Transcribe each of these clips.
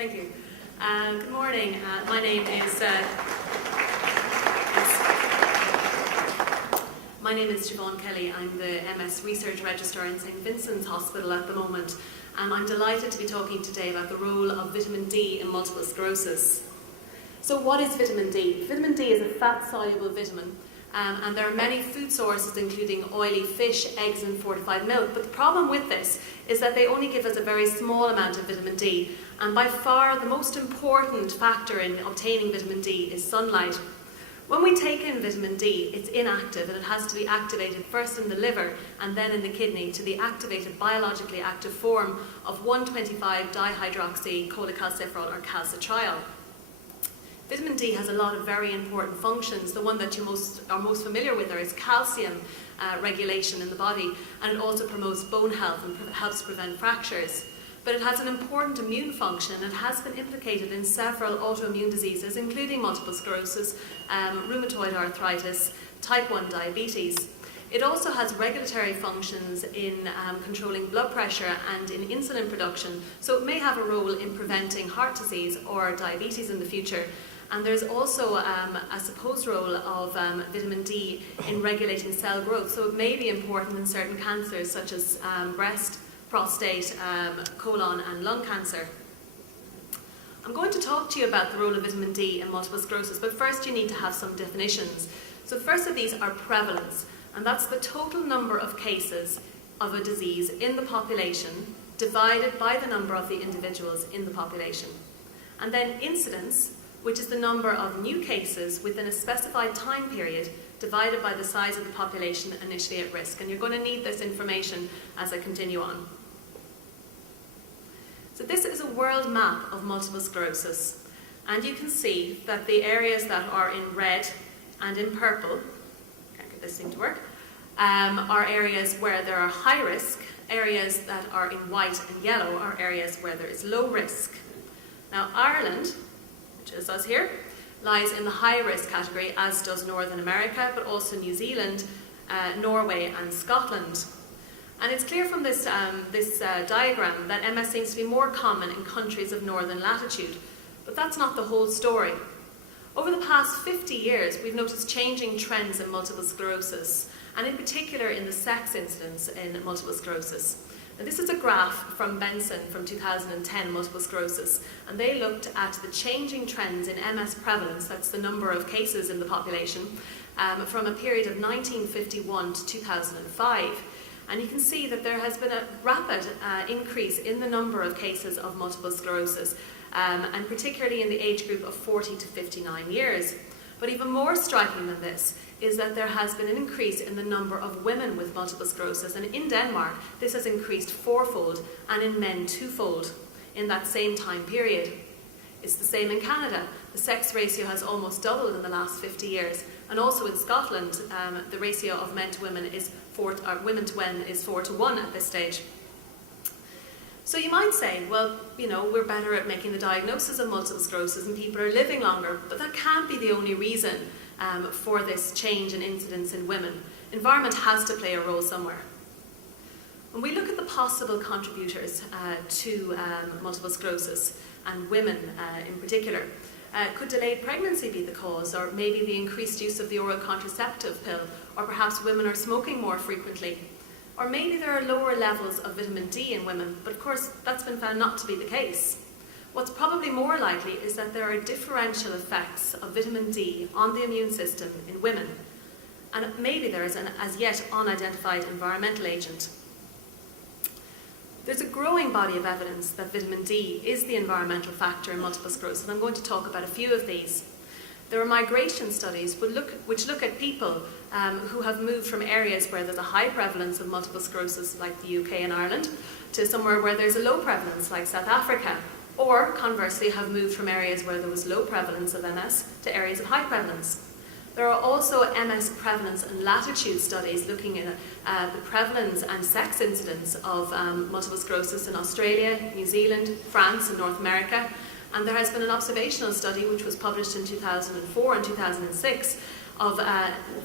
Thank you. Good morning. My name is Siobhan Kelly. I'm the MS Research Registrar in St Vincent's Hospital at the moment. I'm delighted to be talking today about the role of vitamin D in multiple sclerosis. So what is vitamin D? Vitamin D is a fat-soluble vitamin. And there are many food sources including oily fish, eggs and fortified milk. But the problem with this is that they only give us a very small amount of vitamin D. And by far the most important factor in obtaining vitamin D is sunlight. When we take in vitamin D, it's inactive and it has to be activated first in the liver and then in the kidney to the activated, biologically active form of 1,25-dihydroxycholecalciferol or calcitriol. Vitamin D has a lot of very important functions. The one that you are most familiar with is calcium regulation in the body, and it also promotes bone health and helps prevent fractures. But it has an important immune function and has been implicated in several autoimmune diseases, including multiple sclerosis, rheumatoid arthritis, type 1 diabetes. It also has regulatory functions in controlling blood pressure and in insulin production, so it may have a role in preventing heart disease or diabetes in the future. And there's also a supposed role of vitamin D in regulating cell growth, so it may be important in certain cancers such as breast, prostate, colon and lung cancer. I'm going to talk to you about the role of vitamin D in multiple sclerosis, but first you need to have some definitions. So the first of these are prevalence, and that's the total number of cases of a disease in the population divided by the number of the individuals in the population. And then incidence, which is the number of new cases within a specified time period divided by the size of the population initially at risk. And you're going to need this information as I continue on. So this is a world map of multiple sclerosis. And you can see that the areas that are in red and in purple, can't get this thing to work, are areas where there are high risk. Areas that are in white and yellow are areas where there is low risk. Now Ireland, which is us here, lies in the high-risk category, as does Northern America, but also New Zealand, Norway and Scotland. And it's clear from this diagram that MS seems to be more common in countries of northern latitude, but that's not the whole story. Over the past 50 years, we've noticed changing trends in multiple sclerosis, and in particular in the sex incidence in multiple sclerosis. Now, this is a graph from Benson from 2010, multiple sclerosis, and they looked at the changing trends in MS prevalence, that's the number of cases in the population, from a period of 1951 to 2005. And you can see that there has been a rapid increase in the number of cases of multiple sclerosis, and particularly in the age group of 40 to 59 years. But even more striking than this is that there has been an increase in the number of women with multiple sclerosis, and in Denmark this has increased fourfold and in men twofold in that same time period. It's the same in Canada. The sex ratio has almost doubled in the last 50 years, and also in Scotland the ratio of men to women is women to men is 4 to 1 at this stage. So you might say, well, you know, we're better at making the diagnosis of multiple sclerosis and people are living longer, but that can't be the only reason for this change in incidence in women. Environment has to play a role somewhere. When we look at the possible contributors to multiple sclerosis, and women in particular, could delayed pregnancy be the cause, or maybe the increased use of the oral contraceptive pill, or perhaps women are smoking more frequently? Or maybe there are lower levels of vitamin D in women, but of course that's been found not to be the case. What's probably more likely is that there are differential effects of vitamin D on the immune system in women, and maybe there is an as yet unidentified environmental agent. There's a growing body of evidence that vitamin D is the environmental factor in multiple sclerosis, and I'm going to talk about a few of these. There are migration studies which look at people who have moved from areas where there's a high prevalence of multiple sclerosis, like the UK and Ireland, to somewhere where there's a low prevalence, like South Africa, or conversely have moved from areas where there was low prevalence of MS to areas of high prevalence. There are also MS prevalence and latitude studies looking at the prevalence and sex incidence of multiple sclerosis in Australia, New Zealand, France and North America. And there has been an observational study which was published in 2004 and 2006 of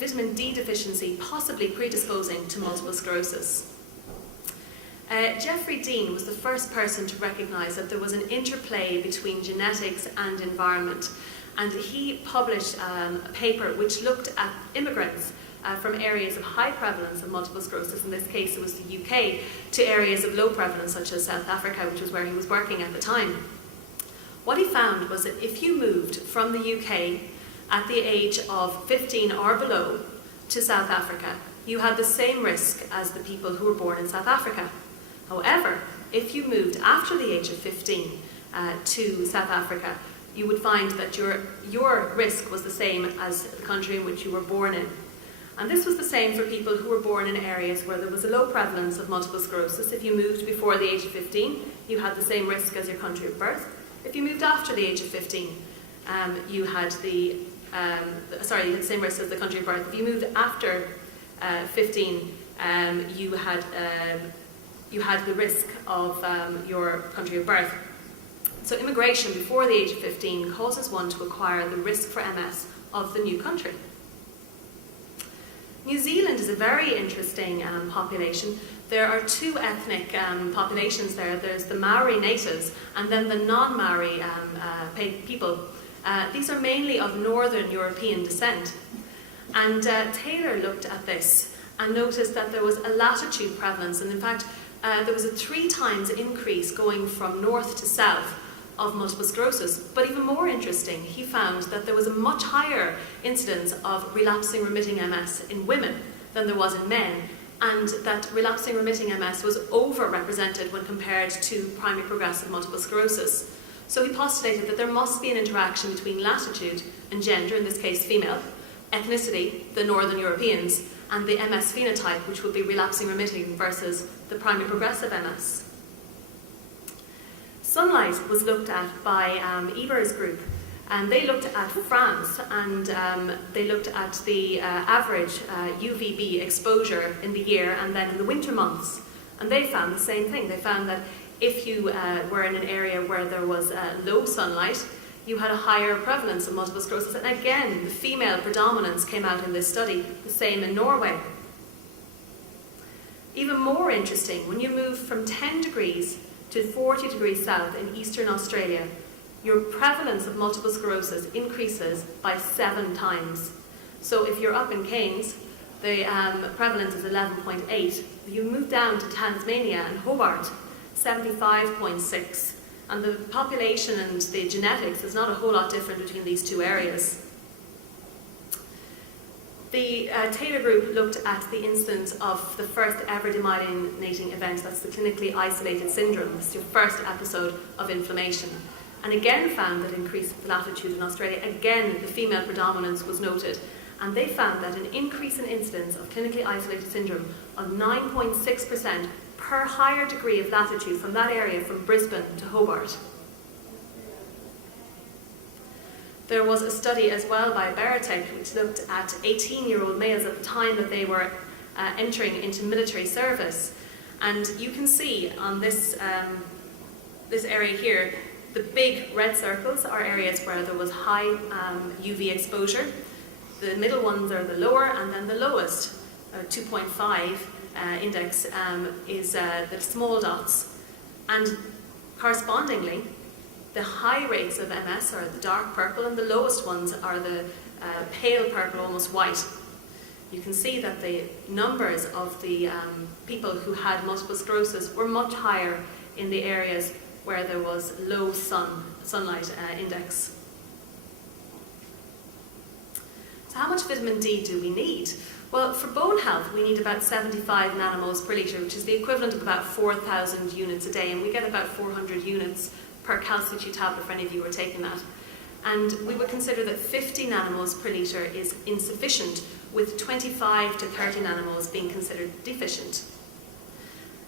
vitamin D deficiency possibly predisposing to multiple sclerosis. Geoffrey Dean was the first person to recognise that there was an interplay between genetics and environment, and he published a paper which looked at immigrants from areas of high prevalence of multiple sclerosis, in this case it was the UK, to areas of low prevalence such as South Africa, which was where he was working at the time. What he found was that if you moved from the UK at the age of 15 or below to South Africa, you had the same risk as the people who were born in South Africa. However, if you moved after the age of 15 to South Africa, you would find that your risk was the same as the country in which you were born in. And this was the same for people who were born in areas where there was a low prevalence of multiple sclerosis. If you moved before the age of 15, you had the same risk as your country of birth. If you moved after the age of 15, you had the same risk as the country of birth. If you moved after 15, you had the risk of your country of birth. So immigration before the age of 15 causes one to acquire the risk for MS of the new country. New Zealand is a very interesting population. There are two ethnic populations there. There's the Maori natives and then the non-Maori people. These are mainly of Northern European descent. And Taylor looked at this and noticed that there was a latitude prevalence, and in fact there was a 3 times increase going from north to south of multiple sclerosis. But even more interesting, he found that there was a much higher incidence of relapsing remitting MS in women than there was in men, and that relapsing remitting MS was overrepresented when compared to primary progressive multiple sclerosis. So he postulated that there must be an interaction between latitude and gender, in this case female, ethnicity, the Northern Europeans, and the MS phenotype, which would be relapsing remitting versus the primary progressive MS. Sunlight was looked at by Eber's group, and they looked at France, and they looked at the average UVB exposure in the year and then in the winter months, and they found the same thing. They found that if you were in an area where there was low sunlight, you had a higher prevalence of multiple sclerosis, and again the female predominance came out in this study, the same in Norway. Even more interesting, when you move from 10 degrees to 40 degrees south in eastern Australia, your prevalence of multiple sclerosis increases by 7 times. So if you're up in Cairns, the prevalence is 11.8. You move down to Tasmania and Hobart, 75.6. And the population and the genetics is not a whole lot different between these two areas. The Taylor group looked at the incidence of the first ever demyelinating event, that's the clinically isolated syndrome. It's your first episode of inflammation. And again found that increase of latitude in Australia. Again, the female predominance was noted. And they found that an increase in incidence of clinically isolated syndrome of 9.6% per higher degree of latitude from that area, from Brisbane to Hobart. There was a study as well by Veritech which looked at 18-year-old males at the time that they were entering into military service. And you can see on this area here, the big red circles are areas where there was high UV exposure. The middle ones are the lower, and then the lowest, 2.5 index, is the small dots. And correspondingly, the high rates of MS are the dark purple, and the lowest ones are the pale purple, almost white. You can see that the numbers of the people who had multiple sclerosis were much higher in the areas where there was low sunlight index. So how much vitamin D do we need? Well, for bone health, we need about 75 nanomoles per litre, which is the equivalent of about 4,000 units a day, and we get about 400 units per calcium tablet for any of you who are taking that. And we would consider that 50 nanomoles per litre is insufficient, with 25 to 30 nanomoles being considered deficient.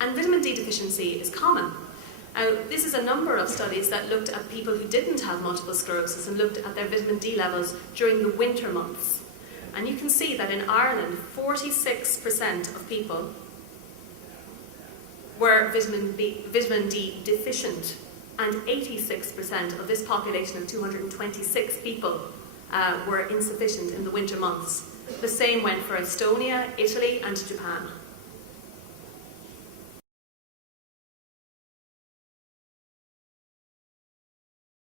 And vitamin D deficiency is common. This is a number of studies that looked at people who didn't have multiple sclerosis and looked at their vitamin D levels during the winter months. And you can see that in Ireland, 46% of people were vitamin D deficient, and 86% of this population of 226 people were insufficient in the winter months. The same went for Estonia, Italy, and Japan.